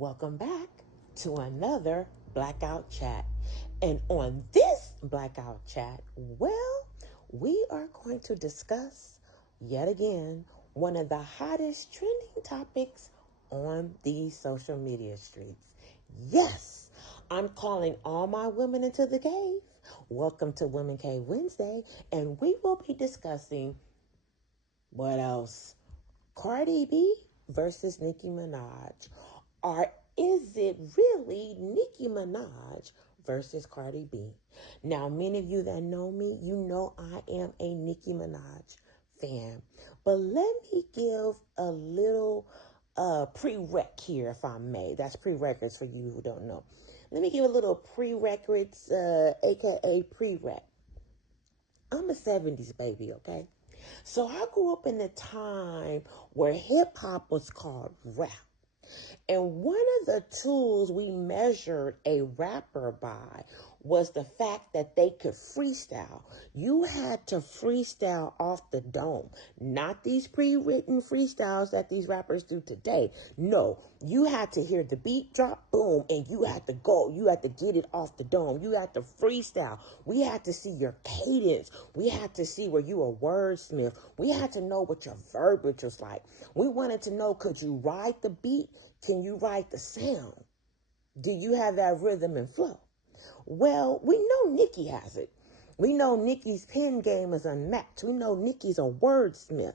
Welcome back to another Blackout Chat. And on this Blackout Chat, we are going to discuss yet again one of the hottest trending topics on these social media streets. Yes, I'm calling all my women into the cave. Welcome to Women Cave Wednesday, and we will be discussing what else? Cardi B versus Nicki Minaj. Or is it really Nicki Minaj versus Cardi B? Now, many of you that know me, you know I am a Nicki Minaj fan. But let me give a little prereq here, if I may. That's prerequisites for you who don't know. Let me give a little prerequisites, aka prereq. I'm a 70s baby, okay? So I grew up in a time where hip hop was called rap. And one of the tools we measured a rapper by was the fact that they could freestyle. You had to freestyle off the dome, not these pre-written freestyles that these rappers do today. No, you had to hear the beat drop, boom, and you had to go. You had to get it off the dome. You had to freestyle. We had to see your cadence. We had to see where you were wordsmith. We had to know what your verbiage was like. We wanted to know, could you ride the beat? Can you write the sound? Do you have that rhythm and flow? Well, we know Nicki has it. We know Nicki's pen game is unmatched. We know Nicki's a wordsmith.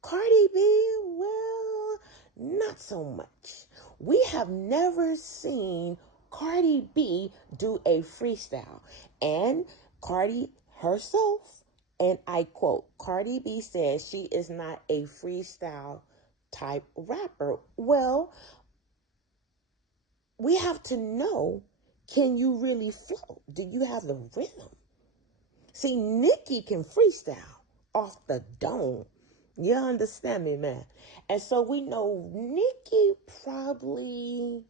Cardi B, well, not so much. We have never seen Cardi B do a freestyle. And Cardi herself, and I quote, Cardi B says she is not a freestyle type rapper. Well, we have to know, can you really flow? Do you have the rhythm? See, Nicki can freestyle off the dome. You understand me, man? And so we know Nicki probably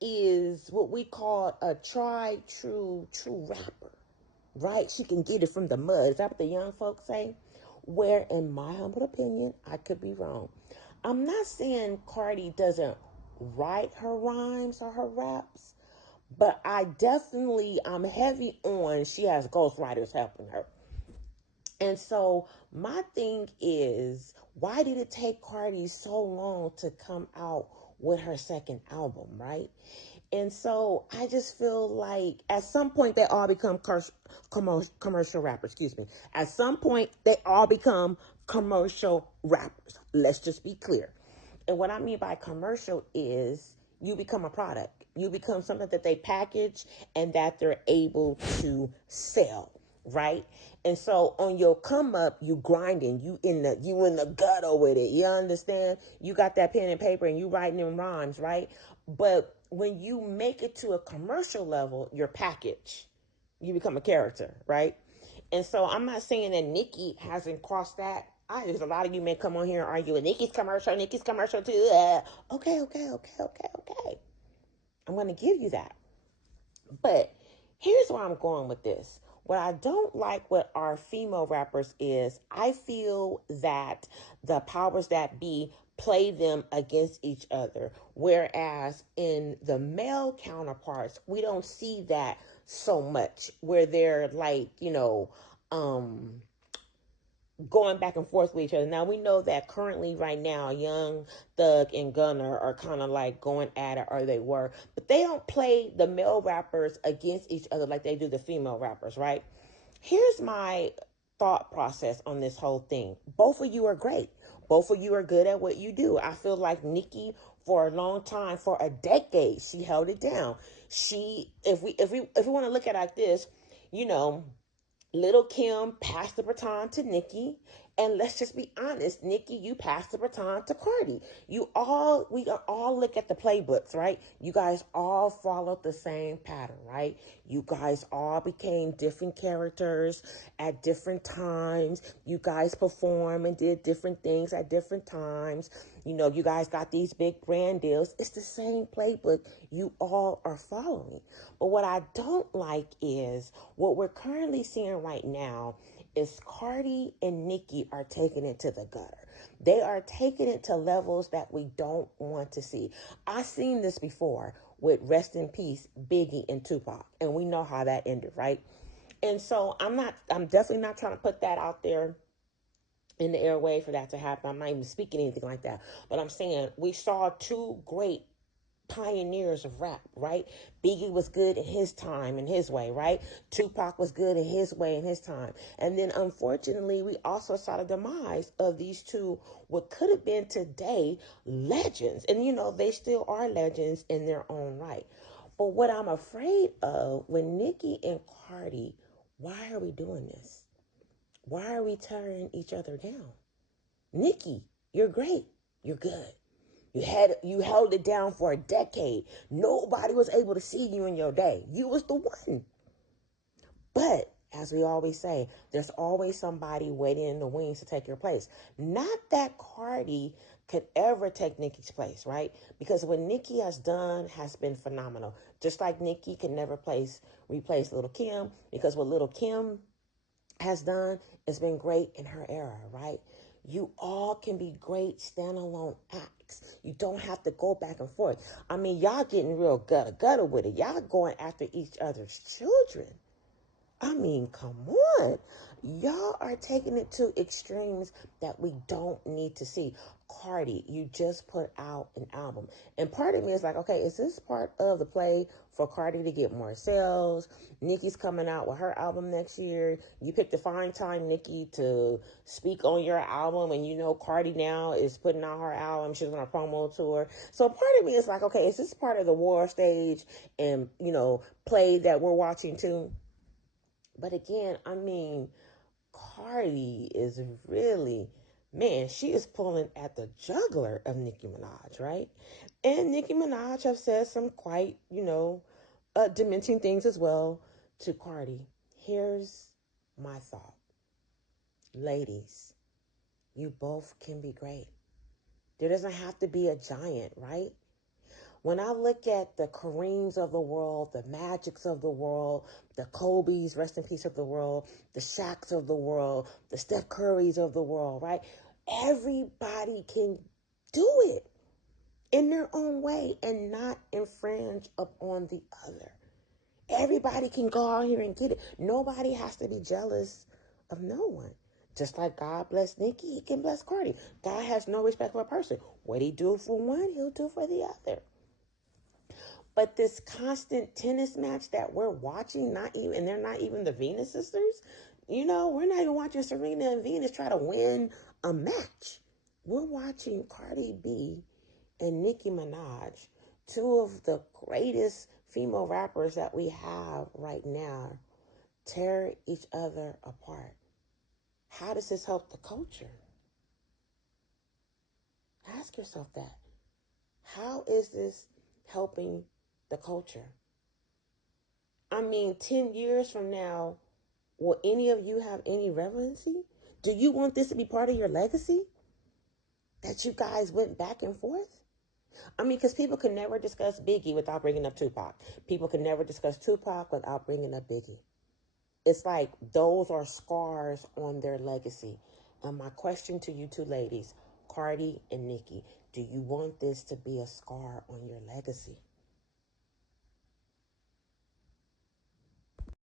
is what we call a tried true rapper, right? She can get it from the mud. Is that what the young folks say? Where, in my humble opinion, I could be wrong. I'm not saying Cardi doesn't write her rhymes or her raps, but I'm heavy on she has ghostwriters helping her. And so my thing is, why did it take Cardi so long to come out with her second album, right? And so I just feel like at some point they all become commercial rappers, excuse me. At some point they all become commercial rappers. Let's just be clear. And what I mean by commercial is you become a product. You become something that they package and that they're able to sell, right? And so on your come up, you grinding, you in the gutter with it. You understand? You got that pen and paper and you writing in rhymes, right? But when you make it to a commercial level, your package, you become a character, right? And so I'm not saying that Nicki hasn't crossed that. There's a lot of you may come on here and argue with Nicki's commercial too. Okay. I'm going to give you that. But here's where I'm going with this. What I don't like with our female rappers is I feel that the powers that be play them against each other. Whereas in the male counterparts, we don't see that so much where they're like, going back and forth with each other. Now we know that currently right now, Young Thug and Gunna are kind of like going at it, or they were, but they don't play the male rappers against each other like they do the female rappers, right? Here's my thought process on this whole thing. Both of you are great. Both of you are good at what you do. I feel like Nicki, for a long time, for a decade, she held it down. If we want to look at it like this, you know, Little Kim passed the baton to Nicki, and let's just be honest, Nicki, you passed the baton to Cardi. We all look at the playbooks, right? You guys all followed the same pattern, right? You guys all became different characters at different times. You guys performed and did different things at different times. You guys got these big brand deals. It's the same playbook you all are following. But what I don't like is what we're currently seeing right now is Cardi and Nicki are taking it to the gutter. They are taking it to levels that we don't want to see. I've seen this before with Rest in Peace, Biggie and Tupac, and we know how that ended, right? And so I'm definitely not trying to put that out there in the airway for that to happen. I'm not even speaking anything like that. But I'm saying we saw two great pioneers of rap, right? Biggie was good in his time, in his way, right? Tupac was good in his way, in his time. And then unfortunately, we also saw the demise of these two, what could have been today legends. And you know, they still are legends in their own right. But what I'm afraid of when Nicki and Cardi, why are we doing this? Why are we tearing each other down? Nicki, you're great. You're good. You held it down for a decade. Nobody was able to see you in your day. You was the one. But as we always say, there's always somebody waiting in the wings to take your place. Not that Cardi could ever take Nicki's place, right? Because what Nicki has done has been phenomenal. Just like Nicki can never replace Little Kim, because what Little Kim has done has been great in her era, right? You all can be great standalone acts. You don't have to go back and forth. I mean, y'all getting real gutter with it. Y'all going after each other's children. I mean, come on. Y'all are taking it to extremes that we don't need to see. Cardi, you just put out an album. And part of me is like, okay, is this part of the play for Cardi to get more sales? Nicki's coming out with her album next year. You picked a fine time, Nicki, to speak on your album. And you know Cardi now is putting out her album. She's on a promo tour. So part of me is like, okay, is this part of the war stage and, you know, play that we're watching too? But again, I mean, Cardi is really, man, she is pulling at the jugular of Nicki Minaj, right? And Nicki Minaj have said some quite, you know, dementing things as well to Cardi. Here's my thought. Ladies, you both can be great. There doesn't have to be a giant, right? When I look at the Kareems of the world, the Magics of the world, the Kobe's, rest in peace, of the world, the Shaqs of the world, the Steph Currys of the world, right? Everybody can do it in their own way and not infringe upon the other. Everybody can go out here and get it. Nobody has to be jealous of no one. Just like God bless Nicki, he can bless Cardi. God has no respect for a person. What he do for one, he'll do for the other. But this constant tennis match that we're watching, not even, and they're not even the Venus sisters, you know, we're not even watching Serena and Venus try to win a match. We're watching Cardi B and Nicki Minaj, two of the greatest female rappers that we have right now, tear each other apart. How does this help the culture? Ask yourself that. How is this helping the culture? I mean, 10 years from now, will any of you have any relevancy? Do you want this to be part of your legacy? That you guys went back and forth? I mean, because people can never discuss Biggie without bringing up Tupac. People can never discuss Tupac without bringing up Biggie. It's like those are scars on their legacy. And my question to you two ladies, Cardi and Nicki, do you want this to be a scar on your legacy?